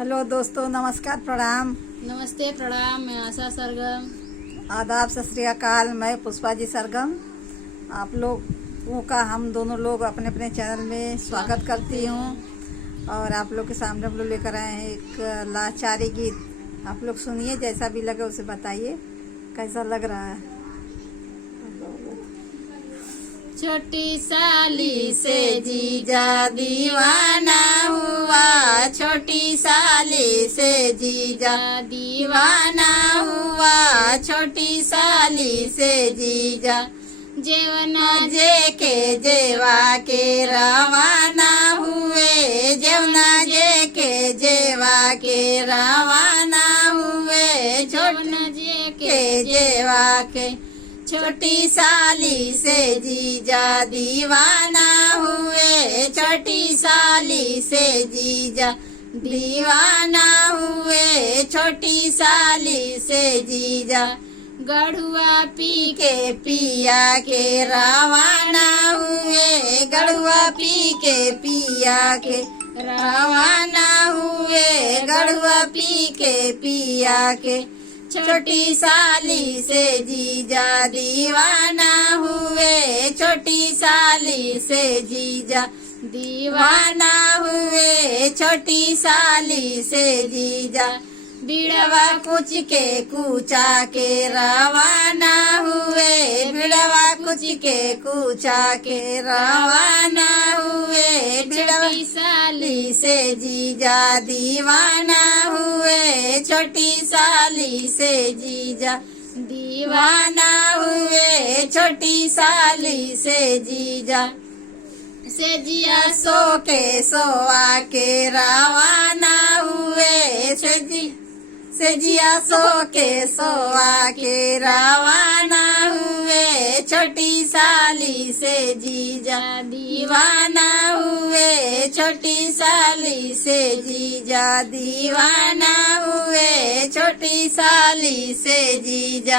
Hello दोस्तों, नमस्कार, प्रणाम। नमस्ते, प्रणाम। मैं आशा सरगम। आदाब, सत श्री अकाल। मैं पुष्पा जी सरगम। आप लोगों का हम दोनों लोग अपने अपने चैनल में स्वागत करती हूँ। और आप लोग के सामने हम लोग लेकर आए हैं एक लाचारी गीत। आप लोग सुनिए, जैसा भी लगे उसे बताइए कैसा लग रहा है। छोटी साली से जीजा दीवाना हुआ, छोटी साली से जीजा दीवाना हुआ, छोटी साली से जीजा जेवना जे जेवा के रवाना हुए, जेवना जे जेवा के रवाना हुए, जेवना जे जेवा के छोटी साली से जीजा दीवाना हुए, छोटी साली से जीजा दीवाना हुए, छोटी साली से जीजा गढ़ुआ पी के पिया के रवाना हुए, गढ़ुआ पी के पिया के रवाना हुए, गढ़ुआ पी के पिया के छोटी साली से जीजा दीवाना हुए, छोटी साली से जीजा दीवाना हुए, छोटी साली से जीजा बिड़वा कुछ के कूचा के रवाना हुए, बिड़वा कुछ के कूचा के रवाना हुए, छोटी साली से जीजा दीवाना हुए, छोटी साली से जीजा दीवाना हुए, छोटी साली से जीजा से जिया सो के सोआ के रवाना हुए, से जिया सो के सोआ के रवाना हुए, छोटी साली से जीजा दीवाना हुए, छोटी साली से जीजा दीवाना हुए, छोटी साली से जीजा